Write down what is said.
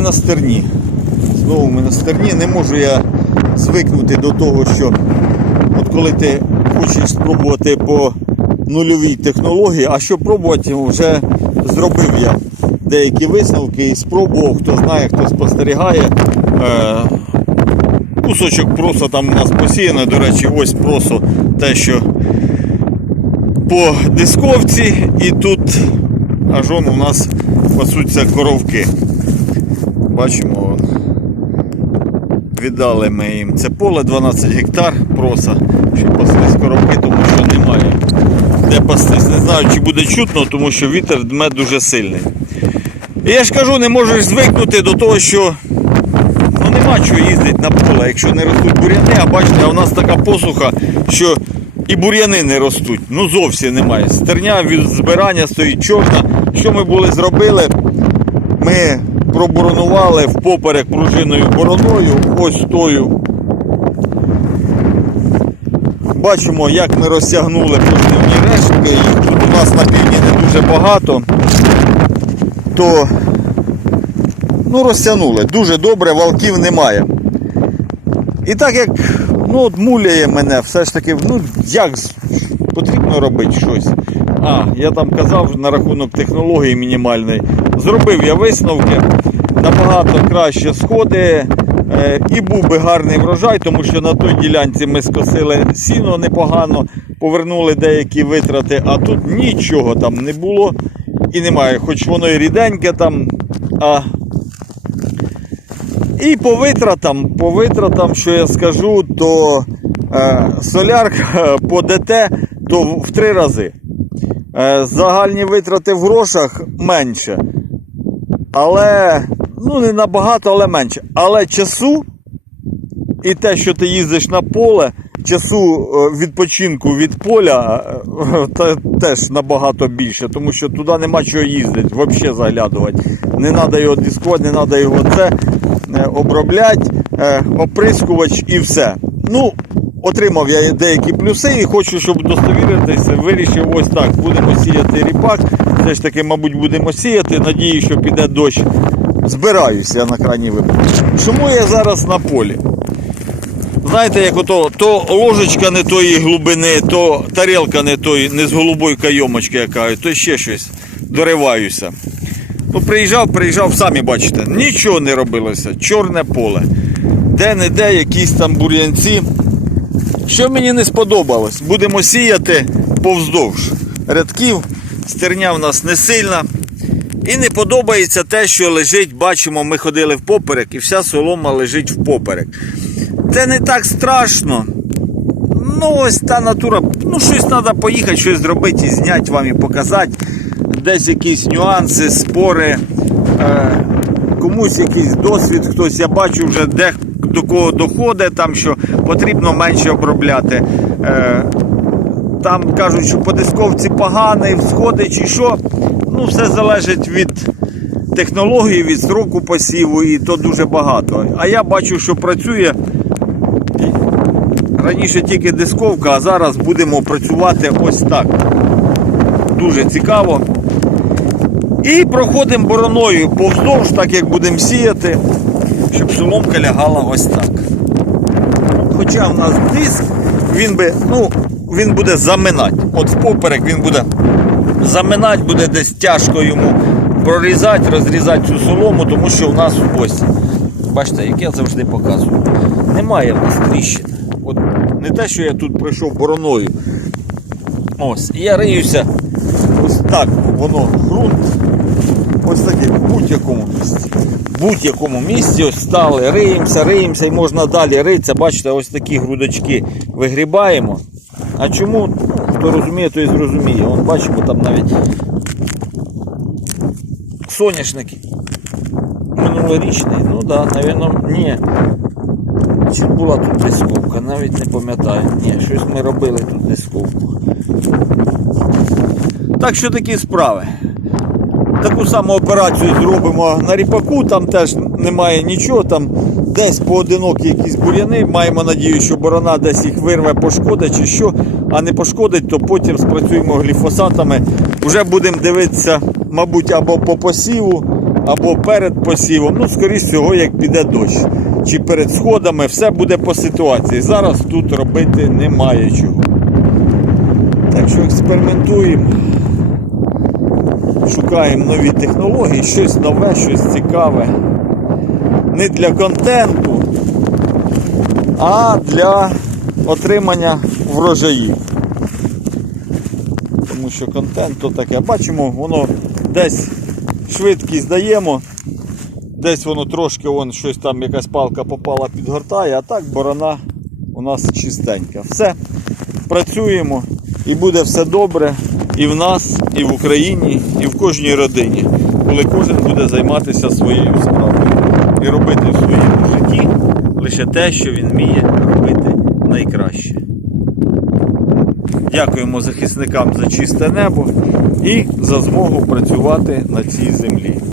ми. Знову ми на стерні. Не можу я звикнути до того, що от коли ти хочеш спробувати по нульовій технології, а що пробувати, вже зробив я деякі висновки і спробував, хто знає, хто спостерігає. Е, кусочок просто там у нас посіяно, до речі, ось просто те, що по дисковці, і тут аж он у нас пасуться коровки. Бачимо, віддали ми їм це поле 12 гектар проса, щоб паслись коровки, тому що немає де пастись. Не знаю, чи буде чутно, тому що вітер дме дуже сильний. І я ж кажу, не можеш звикнути до того, що ну, нема чого їздити на поле, якщо не ростуть бур'яни, а бачите, у нас така посуха, що і бур'яни не ростуть. Ну зовсім немає. Стерня від збирання стоїть чорна. Що ми були зробили? Ми проборонували впоперек пружиною бороною, ось тою. Бачимо, як ми розтягнули пожнивні рештки. Їх тут у нас на півдні не дуже багато. То ну, розтягнули. Дуже добре, валків немає. І так як ну, от муляє мене, все ж таки, ну як потрібно робити щось. А, я там казав на рахунок технології мінімальної. Зробив я висновки, набагато краще сходи. е, І був би гарний врожай, тому що на той ділянці ми скосили сіно непогано, повернули деякі витрати, а тут нічого там не було і немає. Хоч воно і ріденьке там, а і по витратам, по витратам, що я скажу, то е, солярка по ДТ то в три рази. Е, загальні витрати в грошах менше. Але, ну не набагато, але менше. Але часу і те, що ти їздиш на поле, часу е, відпочинку від поля е, теж набагато більше, тому що туди нема чого їздити, взагалі заглядувати. Не треба його дискувати, не треба його це обробляти, оприскувач і все. Ну, отримав я деякі плюси і хочу, щоб удостовіритися, вирішив ось так. Будемо сіяти ріпак. Все ж таки, мабуть, будемо сіяти. Надію, що піде дощ. Збираюся я на крайній випадок. Чому я зараз на полі? Знаєте, як ото, то ложечка не тої глибини, то тарілка не той, не з голубої кайомочки, яка, то ще щось. Дориваюся. Ну, приїжджав, приїжджав, самі бачите, нічого не робилося. Чорне поле. Де-не-де якісь там бур'янці. Що мені не сподобалось, будемо сіяти повздовж рядків. Стерня в нас не сильна. І не подобається те, що лежить, бачимо, ми ходили впоперек, і вся солома лежить впоперек. Це не так страшно. Ну, ось та натура. Ну, щось треба поїхати, щось зробити і зняти вам і показати. Десь якісь нюанси, спори, е, комусь якийсь досвід, хтось я бачу вже де до кого доходить, там що потрібно менше обробляти. Е, там кажуть, що по дисковці поганий, всходить чи що. Ну, все залежить від технології, від строку посіву, і то дуже багато. А я бачу, що працює раніше тільки дисковка, а зараз будемо працювати ось так. Дуже цікаво. І проходимо бороною повздовж, так як будемо сіяти, щоб соломка лягала ось так. Хоча в нас диск, він би, ну, він буде заминати. От впоперек він буде заминати, буде десь тяжко йому прорізати, розрізати цю солому, тому що в нас ось. Бачите, як я завжди показую. Немає в нас тріщин. От не те, що я тут пройшов бороною. Ось. І я риюся ось так, воно ґрунт. Ось такий в будь-якому місці. В будь-якому місці ось стали, риємося, риємося і можна далі ритися. Бачите, ось такі грудочки вигрібаємо. А чому? Ну, Хто розуміє, той зрозуміє. Вон бачимо там навіть соняшники. Минулорічний, ну так, да, навіть, ні. Чи була тут дисковка, навіть не пам'ятаю. Ні, щось ми робили тут дисковку. Так що такі справи. Таку саму операцію зробимо на ріпаку, там теж немає нічого, там десь поодинокі якісь бур'яни. Маємо надію, що борона десь їх вирве, пошкодить чи що, а не пошкодить, то потім спрацюємо гліфосатами. Вже будемо дивитися, мабуть, або по посіву, або перед посівом. Ну, скоріш всього, як піде дощ. Чи перед сходами, все буде по ситуації. Зараз тут робити немає чого. Так що експериментуємо. Шукаємо нові технології, щось нове, щось цікаве. Не для контенту, а для отримання врожаїв. Тому що контент то таке. Бачимо, воно десь швидкість даємо, десь воно трошки вон, щось там, якась палка попала, підгортає, а так борона у нас чистенька. Все, працюємо і буде все добре і в нас, і в Україні, і в кожній родині, коли кожен буде займатися своєю справою і робити в своєму житті лише те, що він вміє робити найкраще. Дякуємо захисникам за чисте небо і за змогу працювати на цій землі.